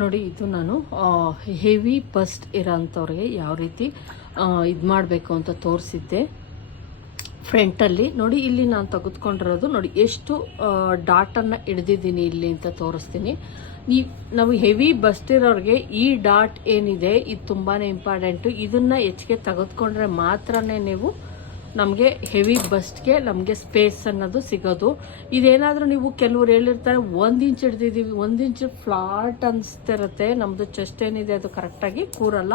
ನೋಡಿ, ಇದು ನಾನು ಹೆವಿ ಬಸ್ಟ್ ಇರೋಂಥವ್ರಿಗೆ ಯಾವ ರೀತಿ ಇದು ಮಾಡಬೇಕು ಅಂತ ತೋರಿಸಿದ್ದೆ. ಫ್ರಂಟಲ್ಲಿ ನೋಡಿ, ಇಲ್ಲಿ ನಾನು ತೆಗೆದುಕೊಂಡಿರೋದು, ನೋಡಿ, ಎಷ್ಟು ಡಾಟನ್ನು ಹಿಡ್ದಿದ್ದೀನಿ ಇಲ್ಲಿ ಅಂತ ತೋರಿಸ್ತೀನಿ. ಈ, ನಾವು ಹೆವಿ ಬಸ್ಟ್ ಇರೋರಿಗೆ ಈ ಡಾಟ್ ಏನಿದೆ, ಇದು ತುಂಬಾ ಇಂಪಾರ್ಟೆಂಟು ಇದನ್ನು ಹೆಚ್ಚಿಗೆ ತೆಗೆದುಕೊಂಡ್ರೆ ಮಾತ್ರನೇ ನೀವು ನಮಗೆ ಹೆವಿ ಬಸ್ಟ್ಗೆ ನಮಗೆ ಸ್ಪೇಸ್ ಅನ್ನೋದು ಸಿಗೋದು. ಇದೇನಾದರೂ ನೀವು ಕೆಲವ್ರು ಹೇಳಿರ್ತಾರೆ, ಒಂದು ಇಂಚ್ ಹಿಡ್ದಿದ್ದೀವಿ, ಒಂದು ಇಂಚ್ ಫ್ಲಾಟ್ ಅನಿಸ್ತಿರುತ್ತೆ ನಮ್ಮದು ಚೆಸ್ಟ್ ಏನಿದೆ ಅದು ಕರೆಕ್ಟಾಗಿ ಕೂರಲ್ಲ.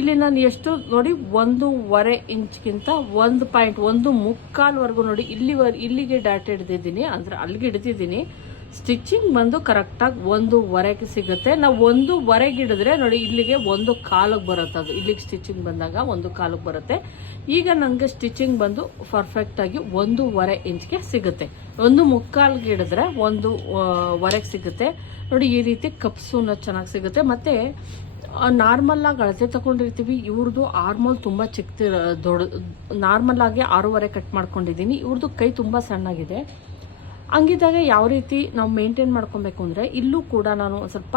ಇಲ್ಲಿ ನಾನು ಎಷ್ಟು ನೋಡಿ, ಒಂದೂವರೆ ಇಂಚ್ಗಿಂತ ಒಂದು ಪಾಯಿಂಟ್ ಒಂದು ಮುಕ್ಕಾಲ್ವರೆಗೂ ನೋಡಿ, ಇಲ್ಲಿವರೆ, ಇಲ್ಲಿಗೆ ಡಾಟ್ ಹಿಡ್ದಿದ್ದೀನಿ, ಅಂದರೆ ಅಲ್ಲಿಗೆ ಹಿಡ್ದಿದ್ದೀನಿ. ಸ್ಟಿಚಿಂಗ್ ಬಂದು ಕರೆಕ್ಟಾಗಿ ಒಂದೂವರೆಗೆ ಸಿಗುತ್ತೆ. ನಾವು ಒಂದೂವರೆಗೆ ಹಿಡಿದ್ರೆ ನೋಡಿ, ಇಲ್ಲಿಗೆ ಒಂದು ಕಾಲಿಗೆ ಬರುತ್ತೆ ಅದು ಇಲ್ಲಿಗೆ ಸ್ಟಿಚಿಂಗ್ ಬಂದಾಗ ಒಂದು ಕಾಲಿಗೆ ಬರುತ್ತೆ. ಈಗ ನನಗೆ ಸ್ಟಿಚಿಂಗ್ ಬಂದು ಪರ್ಫೆಕ್ಟಾಗಿ ಒಂದೂವರೆ ಇಂಚ್ಗೆ ಸಿಗುತ್ತೆ. ಒಂದು ಮುಕ್ಕಾಲ್ಗೆ ಹಿಡಿದ್ರೆ ಒಂದು ವರೆಗೆ ಸಿಗುತ್ತೆ. ನೋಡಿ, ಈ ರೀತಿ ಕಪ್ಸೂನ ಚೆನ್ನಾಗಿ ಸಿಗುತ್ತೆ. ಮತ್ತು ನಾರ್ಮಲ್ಲಾಗಿ ಅಳತೆ ತಗೊಂಡಿರ್ತೀವಿ. ಇವ್ರದ್ದು ಆರ್ಮೋಲ್ ತುಂಬ ಚಿಕ್ಕ ದೊಡ್ಡ ನಾರ್ಮಲ್ಲಾಗಿ ಆರೂವರೆ ಕಟ್ ಮಾಡ್ಕೊಂಡಿದ್ದೀನಿ. ಇವ್ರದ್ದು ಕೈ ತುಂಬ ಸಣ್ಣಗಿದೆ. ಹಂಗಿದ್ದಾಗ ಯಾವ ರೀತಿ ನಾವು ಮೇಂಟೈನ್ ಮಾಡ್ಕೊಬೇಕು ಅಂದರೆ ಇಲ್ಲೂ ಕೂಡ ನಾನು ಸ್ವಲ್ಪ ಸ್ವಲ್ಪ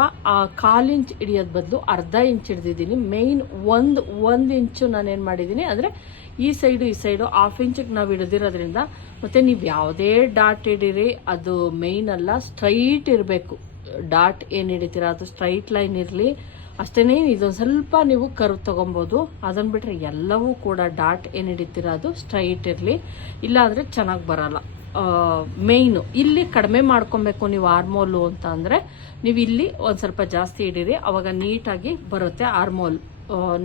ಕಾಲು ಇಂಚ್ ಹಿಡಿಯೋದ್ ಬದಲು ಅರ್ಧ ಇಂಚ್ ಹಿಡ್ದಿದ್ದೀನಿ. ಮೇಯ್ನ್ ಒಂದು ಒಂದು ಇಂಚು ನಾನೇನು ಮಾಡಿದ್ದೀನಿ ಅಂದ್ರೆ ಈ ಸೈಡು ಈ ಸೈಡು ಹಾಫ್ ಇಂಚಿಗೆ ನಾವು ಹಿಡಿದಿರೋದ್ರಿಂದ ಮತ್ತು ನೀವು ಯಾವುದೇ ಡಾಟ್ ಹಿಡೀರಿ, ಅದು ಮೇಯ್ನ್ ಅಲ್ಲ ಸ್ಟ್ರೈಟ್ ಇರಬೇಕು. ಡಾಟ್ ಏನು ಹಿಡಿತೀರ, ಅದು ಸ್ಟ್ರೈಟ್ ಲೈನ್ ಇರಲಿ. ಅಷ್ಟೇ ಇದೊಂದು ಸ್ವಲ್ಪ ನೀವು ಕರು ತೊಗೊಬೋದು. ಅದನ್ನು ಬಿಟ್ಟರೆ ಎಲ್ಲವೂ ಕೂಡ ಡಾಟ್ ಏನು ಹಿಡಿತೀರ, ಅದು ಸ್ಟ್ರೈಟ್ ಇರಲಿ. ಇಲ್ಲಾಂದರೆ ಚೆನ್ನಾಗಿ ಬರಲ್ಲ. ಮೇಯ್ನು ಇಲ್ಲಿ ಕಡಿಮೆ ಮಾಡ್ಕೊಬೇಕು ನೀವು ಆರ್ಮೋಲು ಅಂತ ಅಂದರೆ ನೀವು ಇಲ್ಲಿ ಒಂದು ಸ್ವಲ್ಪ ಜಾಸ್ತಿ ಹಿಡೀರಿ ಅವಾಗ ನೀಟಾಗಿ ಬರುತ್ತೆ ಆರ್ಮೋಲ್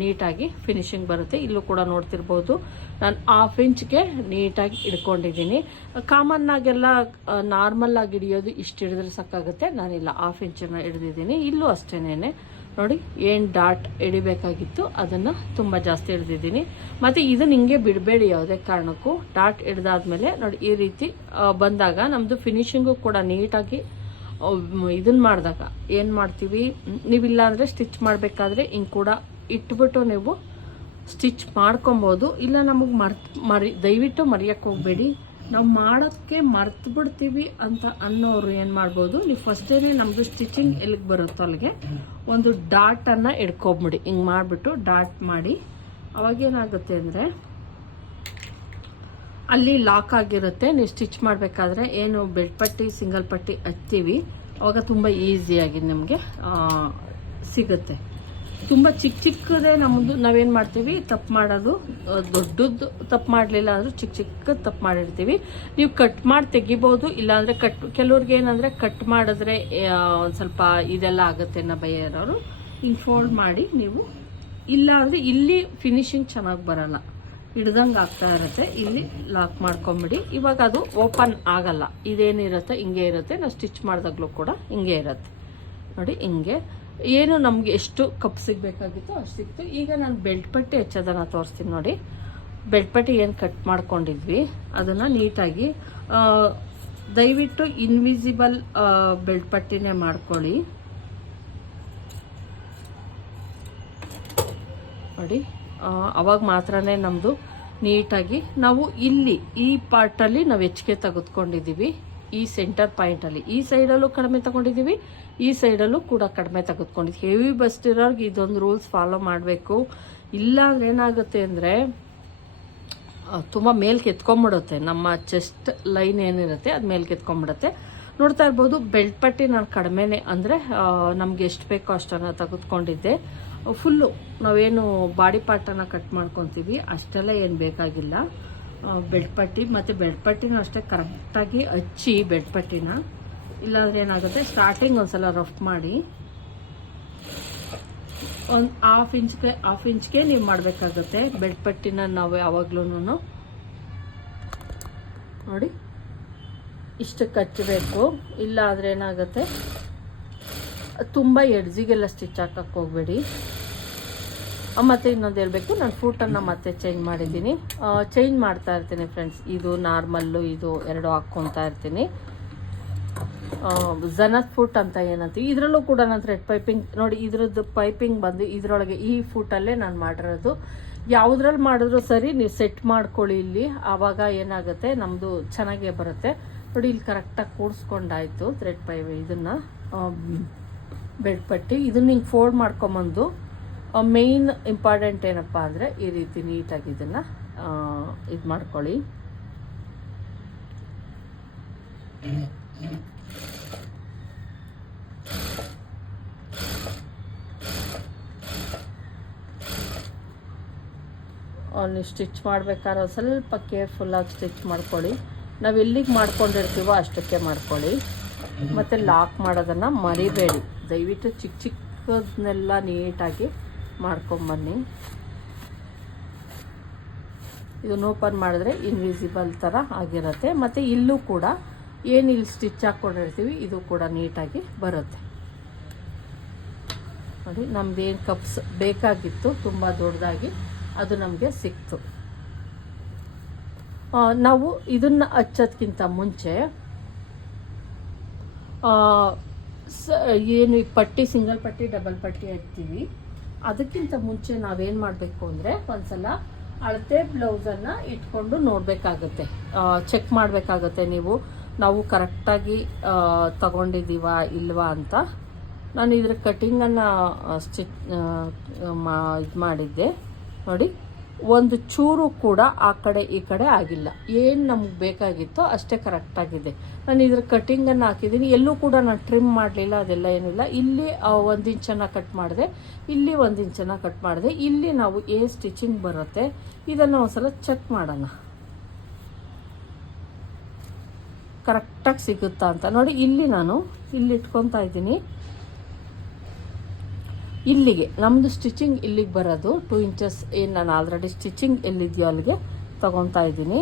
ನೀಟಾಗಿ ಫಿನಿಶಿಂಗ್ ಬರುತ್ತೆ. ಇಲ್ಲೂ ಕೂಡ ನೋಡ್ತಿರ್ಬೋದು. ನಾನು ಹಾಫ್ ಇಂಚ್ಗೆ ನೀಟಾಗಿ ಇಡ್ಕೊಂಡಿದ್ದೀನಿ. ಕಾಮನ್ ಆಗೆಲ್ಲ ನಾರ್ಮಲ್ ಆಗಿ ಹಿಡಿಯೋದು ಇಷ್ಟು ಹಿಡಿದ್ರೆ ಸಾಕಾಗುತ್ತೆ. ನಾನಿಲ್ಲ ಹಾಫ್ ಇಂಚನ್ನು ಹಿಡಿದಿದ್ದೀನಿ. ಇಲ್ಲೂ ಅಷ್ಟೇನೆ ನೋಡಿ ಏನು ಡಾಟ್ ಎಡಿಬೇಕಾಗಿತ್ತು ಅದನ್ನು ತುಂಬ ಜಾಸ್ತಿ ಹಿಡ್ದಿದ್ದೀನಿ ಮತ್ತು ಇದು ನಿಮಗೆ ಬಿಡಬೇಡಿ ಯಾವುದೇ ಕಾರಣಕ್ಕೂ. ಡಾಟ್ ಹಿಡ್ದಾದ್ಮೇಲೆ ನೋಡಿ ಈ ರೀತಿ ಬಂದಾಗ ನಮ್ಮದು ಫಿನಿಶಿಂಗು ಕೂಡ ನೀಟಾಗಿ ಇದನ್ನ ಮಾಡಿದಾಗ ಏನು ಮಾಡ್ತೀವಿ? ನೀವಿಲ್ಲ ಅಂದರೆ ಸ್ಟಿಚ್ ಮಾಡಬೇಕಾದ್ರೆ ಹಿಂಗೆ ಕೂಡ ಇಟ್ಬಿಟ್ಟು ನೀವು ಸ್ಟಿಚ್ ಮಾಡ್ಕೊಬೋದು. ಇಲ್ಲ ನಮಗೆ ಮರ್ ಮರಿ ದಯವಿಟ್ಟು ಮರೆಯೋಕ್ಕೆ ಹೋಗಬೇಡಿ. ನಾವು ಮಾಡೋಕ್ಕೆ ಮರ್ತು ಬಿಡ್ತೀವಿ ಅಂತ ಅನ್ನೋರು ಏನು ಮಾಡ್ಬೋದು, ನೀವು ಫಸ್ಟೇ ನಮ್ಮದು ಸ್ಟಿಚಿಂಗ್ ಎಲ್ಲಿಗೆ ಬರುತ್ತೋ ಅಲ್ಲಿಗೆ ಒಂದು ಡಾಟನ್ನು ಇಟ್ಕೊಬಿಡಿ ಹಿಂಗೆ ಮಾಡಿಬಿಟ್ಟು ಡಾಟ್ ಮಾಡಿ. ಅವಾಗೇನಾಗುತ್ತೆ ಅಂದರೆ, ಅಲ್ಲಿ ಲಾಕ್ ಆಗಿರುತ್ತೆ. ನೀವು ಸ್ಟಿಚ್ ಮಾಡಬೇಕಾದ್ರೆ ಏನು ಬೆಡ್ ಪಟ್ಟಿ ಸಿಂಗಲ್ ಪಟ್ಟಿ ಹಚ್ತೀವಿ. ಅವಾಗ ತುಂಬ ಈಸಿಯಾಗಿ ನಮಗೆ ಸಿಗುತ್ತೆ. ತುಂಬ ಚಿಕ್ಕ ಚಿಕ್ಕದೇ ನಮ್ಮದು ನಾವೇನು ಮಾಡ್ತೀವಿ, ತಪ್ಪು ಮಾಡೋದು ದೊಡ್ಡದು ತಪ್ಪು ಮಾಡಲಿಲ್ಲ ಅಂದರೂ ಚಿಕ್ಕ ಚಿಕ್ಕದು ತಪ್ಪು ಮಾಡಿರ್ತೀವಿ. ನೀವು ಕಟ್ ಮಾಡಿ ತೆಗಿಬೋದು, ಇಲ್ಲಾಂದರೆ ಕಟ್, ಕೆಲವ್ರಿಗೆ ಏನಂದರೆ ಕಟ್ ಮಾಡಿದ್ರೆ ಒಂದು ಸ್ವಲ್ಪ ಇದೆಲ್ಲ ಆಗುತ್ತೆ ಅನ್ನೋ ಭಯ ಇರೋರು ಹಿಂಗೆ ಫೋಲ್ಡ್ ಮಾಡಿ ನೀವು ಇಲ್ಲ ಅಂದರೆ ಇಲ್ಲಿ ಫಿನಿಶಿಂಗ್ ಚೆನ್ನಾಗಿ ಬರಲ್ಲ. ಹಿಡ್ದಂಗೆ ಆಗ್ತಾ ಇರುತ್ತೆ, ಇಲ್ಲಿ ಲಾಕ್ ಮಾಡ್ಕೊಂಬಿಡಿ. ಇವಾಗ ಅದು ಓಪನ್ ಆಗಲ್ಲ. ಇದೇನಿರುತ್ತೆ, ಹಿಂಗೆ ಇರುತ್ತೆ. ನಾವು ಸ್ಟಿಚ್ ಮಾಡಿದಾಗಲೂ ಕೂಡ ಹಿಂಗೆ ಇರುತ್ತೆ. ನೋಡಿ, ಹಿಂಗೆ ಏನು ನಮಗೆ ಎಷ್ಟು ಕಪ್ ಸಿಗಬೇಕಾಗಿತ್ತು ಅಷ್ಟು ಸಿಕ್ತು. ಈಗ ನಾನು ಬೆಲ್ಟ್ ಪಟ್ಟಿ ಹೆಚ್ಚೋದನ್ನು ತೋರಿಸ್ತೀನಿ ನೋಡಿ. ಬೆಲ್ಟ್ ಪಟ್ಟಿ ಏನು ಕಟ್ ಮಾಡ್ಕೊಂಡಿದ್ವಿ, ಅದನ್ನು ನೀಟಾಗಿ ದಯವಿಟ್ಟು ಇನ್ವಿಸಿಬಲ್ ಬೆಲ್ಟ್ ಪಟ್ಟಿನೇ ಮಾಡ್ಕೊಳ್ಳಿ. ನೋಡಿ ಅವಾಗ ಮಾತ್ರನೇ ನಮ್ಮದು ನೀಟಾಗಿ, ನಾವು ಇಲ್ಲಿ ಈ ಪಾರ್ಟಲ್ಲಿ ನಾವು ಹೆಚ್ಚಿಗೆ ತೆಗೆದುಕೊಂಡಿದ್ದೀವಿ. ಈ ಸೆಂಟರ್ ಪಾಯಿಂಟಲ್ಲಿ ಈ ಸೈಡಲ್ಲೂ ಕಡಿಮೆ ತಗೊಂಡಿದ್ದೀವಿ, ಈ ಸೈಡಲ್ಲೂ ಕೂಡ ಕಡಿಮೆ ತೆಗೆದುಕೊಂಡಿದ್ದೀವಿ ಹೆವಿ ಬಸ್ಟ್ ಇರೋರ್ಗೆ ಇದೊಂದು ರೂಲ್ಸ್ ಫಾಲೋ ಮಾಡಬೇಕು. ಇಲ್ಲ ಅಂದ್ರೆ ಏನಾಗುತ್ತೆ ಅಂದರೆ ತುಂಬ ಮೇಲ್ಗೆ ಎತ್ಕೊಂಬಿಡುತ್ತೆ. ನಮ್ಮ ಚೆಸ್ಟ್ ಲೈನ್ ಏನಿರುತ್ತೆ, ಅದು ಮೇಲ್ಗೆ ಎತ್ಕೊಂಬಿಡುತ್ತೆ. ನೋಡ್ತಾ ಇರ್ಬೋದು ಬೆಲ್ಟ್ ಪಟ್ಟಿ ನಾನು ಕಡಿಮೆನೆ ಅಂದರೆ ನಮ್ಗೆ ಎಷ್ಟು ಬೇಕೋ ಅಷ್ಟನ್ನು ತೆಗೆದುಕೊಂಡಿದ್ದೆ. ಫುಲ್ಲು ನಾವೇನು ಬಾಡಿ ಪಾರ್ಟನ್ನು ಕಟ್ ಮಾಡ್ಕೊತೀವಿ, ಅಷ್ಟೆಲ್ಲ ಏನು ಬೇಕಾಗಿಲ್ಲ. ಬೆಲ್ಟ್ ಪಟ್ಟಿ ಮತ್ತು ಬೆಡ್ಪಟ್ಟಿನೂ ಪಟ್ಟಿನೂ ಅಷ್ಟೇ ಕರೆಕ್ಟಾಗಿ ಹಚ್ಚಿ ಬೆಡ್ಪಟ್ಟಿನ ಪಟ್ಟಿನ ಇಲ್ಲಾಂದ್ರೆ ಏನಾಗುತ್ತೆ? ಸ್ಟಾರ್ಟಿಂಗ್ ಒಂದ್ಸಲ ರಫ್ ಮಾಡಿ. ಒಂದು ಹಾಫ್ ಇಂಚ್ಗೆ ಹಾಫ್ ಇಂಚ್ಗೆ ನೀವು ಮಾಡಬೇಕಾಗುತ್ತೆ ಬೆಡ್ಪಟ್ಟಿನ ಪಟ್ಟಿನ ನಾವು ಯಾವಾಗ್ಲೂ ನೋಡಿ. ಇಷ್ಟು ಕಚ್ಚಬೇಕು. ಇಲ್ಲ ಆದರೆ ಏನಾಗುತ್ತೆ? ತುಂಬ ಎಡ್ಜಿಗೆಲ್ಲ ಸ್ಟಿಚ್ ಹಾಕಕ್ಕೆ ಹೋಗಬೇಡಿ. ಮತ್ತು ಇನ್ನೊಂದು ಹೇಳಬೇಕು, ನಾನು ಫ್ರೂಟನ್ನು ಮತ್ತೆ ಚೇಂಜ್ ಮಾಡಿದ್ದೀನಿ. ಚೇಂಜ್ ಮಾಡ್ತಾ ಇರ್ತೀನಿ ಫ್ರೆಂಡ್ಸ್ ಇದು ನಾರ್ಮಲ್ಲು ಇದು ಎರಡು ಹಾಕ್ಕೊತಾ ಇರ್ತೀನಿ. ಜನತ್ ಫುಟ್ ಅಂತ ಏನಂತೀವಿ, ಇದರಲ್ಲೂ ಕೂಡ ನಾನು ಥ್ರೆಡ್ ಪೈಪಿಂಗ್ ನೋಡಿ ಇದ್ರದ್ದು ಪೈಪಿಂಗ್ ಬಂದು ಇದರೊಳಗೆ ಈ ಫುಟಲ್ಲೇ ನಾನು ಮಾಡಿರೋದು. ಯಾವುದ್ರಲ್ಲಿ ಮಾಡಿದ್ರು ಸರಿ, ನೀವು ಸೆಟ್ ಮಾಡ್ಕೊಳ್ಳಿ ಇಲ್ಲಿ. ಆವಾಗ ಏನಾಗುತ್ತೆ ನಮ್ಮದು ಚೆನ್ನಾಗೇ ಬರುತ್ತೆ. ನೋಡಿ, ಇಲ್ಲಿ ಕರೆಕ್ಟಾಗಿ ಕೂಡಿಸ್ಕೊಂಡಾಯ್ತು ಥ್ರೆಡ್ ಪೈ ಇದನ್ನು. ಬೆಡ್ ಪಟ್ಟಿ. ಇದನ್ನ ಹಿಂಗೆ ಫೋಲ್ಡ್ ಮಾಡ್ಕೊಂಬಂದು ಮೇಯ್ನ್ ಇಂಪಾರ್ಟೆಂಟ್ ಏನಪ್ಪ ಅಂದರೆ ಈ ರೀತಿ ನೀಟಾಗಿ ಇದನ್ನು ಇದು ಮಾಡ್ಕೊಳ್ಳಿ. ನೀವು ಸ್ಟಿಚ್ ಮಾಡ್ಬೇಕಾದ್ರೆ ಸ್ವಲ್ಪ ಕೇರ್ಫುಲ್ಲಾಗಿ ಸ್ಟಿಚ್ ಮಾಡ್ಕೊಳ್ಳಿ. ನಾವು ಎಲ್ಲಿಗೆ ಮಾಡ್ಕೊಂಡಿರ್ತೀವೋ ಅಷ್ಟಕ್ಕೆ ಮಾಡ್ಕೊಳ್ಳಿ. ಮತ್ತು ಲಾಕ್ ಮಾಡೋದನ್ನು ಮರಿಬೇಡಿ. ದಯವಿಟ್ಟು ಚಿಕ್ಕ ಚಿಕ್ಕದನ್ನೆಲ್ಲ ನೀಟಾಗಿ ಮಾಡ್ಕೊಂಬನ್ನಿ. ಇದನ್ನು ಓಪನ್ ಮಾಡಿದ್ರೆ ಇನ್ವಿಸಿಬಲ್ ಥರ ಆಗಿರುತ್ತೆ. ಮತ್ತು ಇಲ್ಲೂ ಕೂಡ ಏನು ಇಲ್ಲಿ ಸ್ಟಿಚ್ ಹಾಕ್ಕೊಂಡಿರ್ತೀವಿ ಇದು ಕೂಡ ನೀಟಾಗಿ ಬರುತ್ತೆ. ನೋಡಿ ನಮ್ದೇನು ಕಪ್ಸ್ ಬೇಕಾಗಿತ್ತು, ತುಂಬ ದೊಡ್ಡದಾಗಿ, ಅದು ನಮಗೆ ಸಿಕ್ತು. ನಾವು ಇದನ್ನು ಹಚ್ಚೋದ್ಕಿಂತ ಮುಂಚೆ ಏನು ಈ ಪಟ್ಟಿ ಸಿಂಗಲ್ ಪಟ್ಟಿ ಡಬಲ್ ಪಟ್ಟಿ ಹಚ್ತೀವಿ. ಅದಕ್ಕಿಂತ ಮುಂಚೆ ನಾವೇನು ಮಾಡಬೇಕು ಅಂದರೆ ಒಂದ್ಸಲ ಅಳತೆ ಬ್ಲೌಸನ್ನು ಇಟ್ಕೊಂಡು ನೋಡಬೇಕಾಗತ್ತೆ. ಚೆಕ್ ಮಾಡಬೇಕಾಗತ್ತೆ ನೀವು. ನಾವು ಕರೆಕ್ಟಾಗಿ ತಗೊಂಡಿದ್ದೀವಾ ಇಲ್ವಾ ಅಂತ. ನಾನು ಇದ್ರ ಕಟ್ಟಿಂಗನ್ನು ಸ್ಟಿಚ್ ಇದು ಮಾಡಿದ್ದೆ. ನೋಡಿ. ಒಂದು ಚೂರು ಕೂಡ ಆ ಕಡೆ ಈ ಕಡೆ ಆಗಿಲ್ಲ. ಏನು ನಮ್ಗೆ ಬೇಕಾಗಿತ್ತೋ ಅಷ್ಟೇ ಕರೆಕ್ಟಾಗಿದೆ ನಾನು ಇದ್ರ ಕಟ್ಟಿಂಗನ್ನು ಹಾಕಿದ್ದೀನಿ ಎಲ್ಲೂ ಕೂಡ ನಾನು ಟ್ರಿಮ್ ಮಾಡಲಿಲ್ಲ, ಅದೆಲ್ಲ ಏನಿಲ್ಲ. ಇಲ್ಲಿ ಒಂದು ಇಂಚನ್ನು ಕಟ್ ಮಾಡಿದೆ. ಇಲ್ಲಿ ಒಂದು ಇಂಚನ್ನು ಕಟ್ ಮಾಡಿದೆ. ಇಲ್ಲಿ ನಾವು ಏ ಸ್ಟಿಚಿಂಗ್ ಬರುತ್ತೆ. ಇದನ್ನು ಒಂದ್ಸಲ ಚೆಕ್ ಮಾಡೋಣ. ಕರೆಕ್ಟಾಗಿ ಸಿಗುತ್ತಾ ಅಂತ. ನೋಡಿ, ಇಲ್ಲಿ ನಾನು, ಇಲ್ಲಿ ಇಟ್ಕೊತಾ ಇದ್ದೀನಿ. ಇಲ್ಲಿಗೆ ನಮ್ಮದು ಸ್ಟಿಚಿಂಗ್ ಇಲ್ಲಿಗೆ ಬರೋದು ಟೂ ಇಂಚಸ್ ಏನು ನಾನು ಆಲ್ರೆಡಿ ಸ್ಟಿಚಿಂಗ್ ಎಲ್ಲಿದೆಯೋ ಅಲ್ಲಿಗೆ ತಗೊತಾ ಇದ್ದೀನಿ.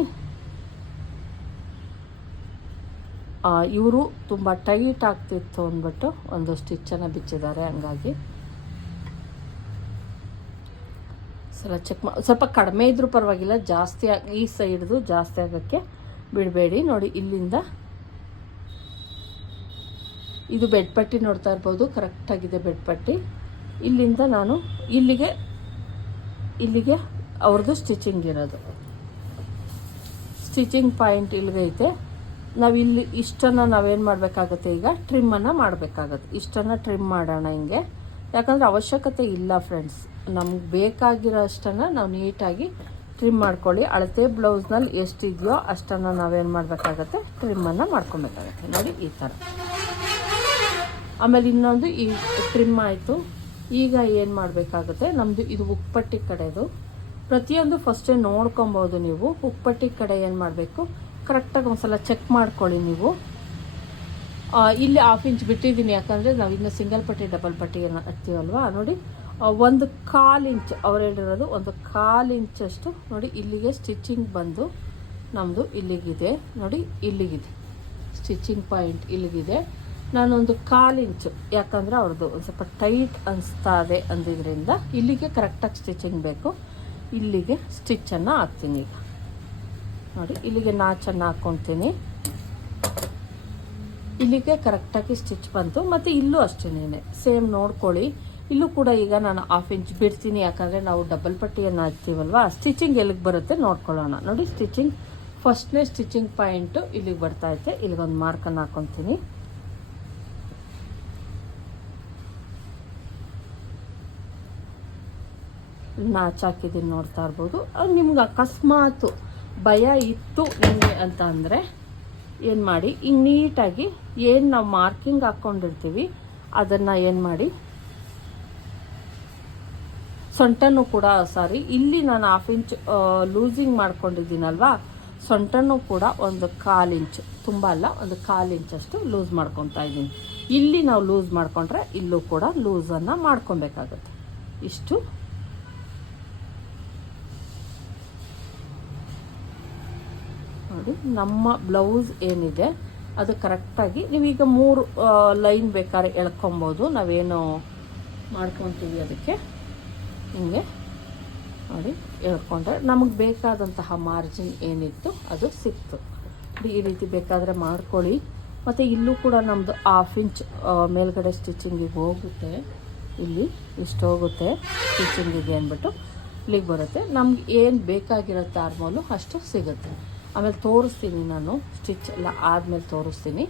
ಇವರು ತುಂಬ ಟೈಟ್ ಆಗ್ತಿತ್ತು ಅಂದ್ಬಿಟ್ಟು ಒಂದು ಸ್ಟಿಚ್ಚನ್ನು ಬಿಚ್ಚಿದ್ದಾರೆ ಹಂಗಾಗಿ. ಸಲ ಚೆಕ್ ಮಾ, ಸ್ವಲ್ಪ ಕಡಿಮೆ ಇದ್ರೂ ಪರವಾಗಿಲ್ಲ, ಜಾಸ್ತಿ ಆಗಿ, ಈ ಸೈಡ್ದು ಜಾಸ್ತಿ ಆಗೋಕ್ಕೆ ಬಿಡಬೇಡಿ. ನೋಡಿ, ಇಲ್ಲಿಂದ ಇದು ಬೆಡ್ ಪಟ್ಟಿ ನೋಡ್ತಾ ಇರ್ಬೋದು ಕರೆಕ್ಟಾಗಿದೆ ಬೆಡ್ ಪಟ್ಟಿ ಇಲ್ಲಿಂದ ನಾನು ಇಲ್ಲಿಗೆ ಇಲ್ಲಿಗೆ ಅವ್ರದ್ದು ಸ್ಟಿಚಿಂಗ್ ಇರೋದು. ಸ್ಟಿಚಿಂಗ್ ಪಾಯಿಂಟ್ ಇಲ್ಲಿಗೈತೆ ನಾವು ಇಲ್ಲಿ ಇಷ್ಟನ್ನು ನಾವೇನು ಮಾಡಬೇಕಾಗುತ್ತೆ ಈಗ? ಟ್ರಿಮ್ಮನ್ನು ಮಾಡಬೇಕಾಗತ್ತೆ. ಇಷ್ಟನ್ನು ಟ್ರಿಮ್ ಮಾಡೋಣ ಹಿಂಗೆ. ಯಾಕಂದರೆ ಅವಶ್ಯಕತೆ ಇಲ್ಲ ಫ್ರೆಂಡ್ಸ್ ನಮ್ಗೆ ಬೇಕಾಗಿರೋ ಅಷ್ಟನ್ನು ನಾವು ನೀಟಾಗಿ ಟ್ರಿಮ್ ಮಾಡ್ಕೊಳ್ಳಿ. ಅಳತೆ ಬ್ಲೌಸ್ನಲ್ಲಿ ಎಷ್ಟಿದೆಯೋ ಅಷ್ಟನ್ನು ನಾವೇನು ಮಾಡಬೇಕಾಗತ್ತೆ? ಟ್ರಿಮ್ಮನ್ನು ಮಾಡ್ಕೊಬೇಕಾಗತ್ತೆ. ನೋಡಿ ಈ ಥರ ಆಮೇಲೆ ಇನ್ನೊಂದು ಈ ಟ್ರಿಮ್ ಆಯಿತು. ಈಗ ಏನು ಮಾಡಬೇಕಾಗುತ್ತೆ? ನಮ್ಮದು ಇದು ಉಪ್ಪಟ್ಟಿ ಕಡೆದು. ಪ್ರತಿಯೊಂದು ಫಸ್ಟೇ ನೋಡ್ಕೊಬೋದು ನೀವು. ಉಪ್ಪಟ್ಟಿ ಕಡೆ ಏನು ಮಾಡಬೇಕು? ಕರೆಕ್ಟಾಗಿ ಒಂದ್ಸಲ ಚೆಕ್ ಮಾಡ್ಕೊಳ್ಳಿ ನೀವು. ಇಲ್ಲಿ ಹಾಫ್ ಇಂಚ್ ಬಿಟ್ಟಿದ್ದೀನಿ. ಯಾಕಂದರೆ ನಾವು ಇನ್ನು ಸಿಂಗಲ್ ಪಟ್ಟಿ ಡಬಲ್ ಪಟ್ಟಿಯನ್ನು ಹಾಕ್ತೀವಲ್ವಾ? ನೋಡಿ ಒಂದು ಕಾಲು ಇಂಚ್ ಅವ್ರು ಹೇಳಿರೋದು ಒಂದು ಕಾಲು ಇಂಚಷ್ಟು ನೋಡಿ, ಇಲ್ಲಿಗೆ ಸ್ಟಿಚಿಂಗ್ ಬಂದು ನಮ್ಮದು ಇಲ್ಲಿಗಿದೆ. ನೋಡಿ, ಇಲ್ಲಿಗಿದೆ. Stitching point ಇಲ್ಲಿಗಿದೆ. ನಾನೊಂದು ಕಾಲು ಇಂಚು ಯಾಕಂದರೆ ಅವ್ರದ್ದು ಒಂದು ಸ್ವಲ್ಪ ಟೈಟ್ ಅನಿಸ್ತಾ ಇದೆ ಅಂದಿದ್ರಿಂದ ಇಲ್ಲಿಗೆ ಕರೆಕ್ಟಾಗಿ ಸ್ಟಿಚಿಂಗ್ ಬೇಕು. ಇಲ್ಲಿಗೆ ಸ್ಟಿಚ್ಚನ್ನು ಹಾಕ್ತೀನಿ ಈಗ. ನೋಡಿ, ಇಲ್ಲಿಗೆ ನಾಚನ್ನು ಹಾಕ್ಕೊತೀನಿ ಇಲ್ಲಿಗೆ ಕರೆಕ್ಟಾಗಿ ಸ್ಟಿಚ್ ಬಂತು. ಮತ್ತು ಇಲ್ಲೂ ಅಷ್ಟೇನೆ ಸೇಮ್ ನೋಡ್ಕೊಳ್ಳಿ. ಇಲ್ಲೂ ಕೂಡ ಈಗ ನಾನು ಹಾಫ್ ಇಂಚ್ ಬಿಡ್ತೀನಿ, ಯಾಕಂದರೆ ನಾವು ಡಬಲ್ ಪಟ್ಟಿಯನ್ನು ಹಾಕ್ತೀವಲ್ವಾ? ಸ್ಟಿಚಿಂಗ್ ಎಲ್ಲಿಗೆ ಬರುತ್ತೆ ನೋಡ್ಕೊಳ್ಳೋಣ. ನೋಡಿ ಸ್ಟಿಚಿಂಗ್ ಫಸ್ಟ್ನೇ ಸ್ಟಿಚಿಂಗ್ ಪಾಯಿಂಟು ಇಲ್ಲಿಗೆ ಬರ್ತಾ ಐತೆ. ಇಲ್ಲಿಗೊಂದು ಮಾರ್ಕನ್ನು ಹಾಕೊತೀನಿ. ನಾಚ್ ಹಾಕಿದ್ದೀನಿ ನೋಡ್ತಾ ಇರ್ಬೋದು. ನಿಮ್ಗೆ ಅಕಸ್ಮಾತ್ ಭಯ ಇತ್ತು ನಿಮಗೆ ಅಂತ ಅಂದರೆ ಏನು ಮಾಡಿ? ಈಗ ನೀಟಾಗಿ ಏನು ನಾವು ಮಾರ್ಕಿಂಗ್ ಹಾಕ್ಕೊಂಡಿರ್ತೀವಿ ಅದನ್ನು ಏನು ಮಾಡಿ? ಸೊಂಟನೂ ಕೂಡ ಸಾರಿ ಇಲ್ಲಿ ನಾನು ಹಾಫ್ ಇಂಚ್ ಲೂಸಿಂಗ್ ಮಾಡ್ಕೊಂಡಿದ್ದೀನಲ್ವಾ? ಸೊಂಟನೂ ಕೂಡ ಒಂದು ಕಾಲು ಇಂಚ್ ತುಂಬ ಅಲ್ಲ, ಒಂದು ಕಾಲು ಇಂಚಷ್ಟು ಲೂಸ್ ಮಾಡ್ಕೊತಾ ಇದ್ದೀನಿ. ಇಲ್ಲಿ ನಾವು ಲೂಸ್ ಮಾಡ್ಕೊಂಡ್ರೆ ಇಲ್ಲೂ ಕೂಡ ಲೂಸನ್ನು ಮಾಡ್ಕೊಬೇಕಾಗತ್ತೆ. ಇಷ್ಟು ನೋಡಿ, ನಮ್ಮ ಬ್ಲೌಸ್ ಏನಿದೆ, ಅದು ಕರೆಕ್ಟಾಗಿ ನೀವೀಗ ಮೂರು ಲೈನ್ ಬೇಕಾದ್ರೆ ಎಳ್ಕೊಬೋದು. ನಾವೇನು ಮಾಡ್ಕೊತೀವಿ ಅದಕ್ಕೆ? ಹಿಂಗೆ ನೋಡಿ, ಎಳ್ಕೊಂಡ್ರೆ ನಮಗೆ ಬೇಕಾದಂತಹ ಮಾರ್ಜಿನ್ ಏನಿತ್ತು, ಅದು ಸಿಕ್ತು. ಈ ರೀತಿ ಬೇಕಾದರೆ ಮಾಡ್ಕೊಳ್ಳಿ. ಮತ್ತು ಇಲ್ಲೂ ಕೂಡ ನಮ್ಮದು ಹಾಫ್ ಇಂಚ್ ಮೇಲ್ಗಡೆ ಸ್ಟಿಚಿಂಗಿಗೆ ಹೋಗುತ್ತೆ. ಇಲ್ಲಿ ಇಷ್ಟು ಹೋಗುತ್ತೆ ಸ್ಟಿಚಿಂಗಿಗೆ ಅಂದ್ಬಿಟ್ಟು, ಇಲ್ಲಿಗೆ ಬರುತ್ತೆ. ನಮ್ಗೆ ಏನು ಬೇಕಾಗಿರೋ ತಾರ್ಮೋಲು ಅಷ್ಟು ಸಿಗುತ್ತೆ. ಆಮೇಲೆ ತೋರಿಸ್ತೀನಿ ನಾನು ಸ್ಟಿಚ್ ಎಲ್ಲ ಆದಮೇಲೆ ತೋರಿಸ್ತೀನಿ.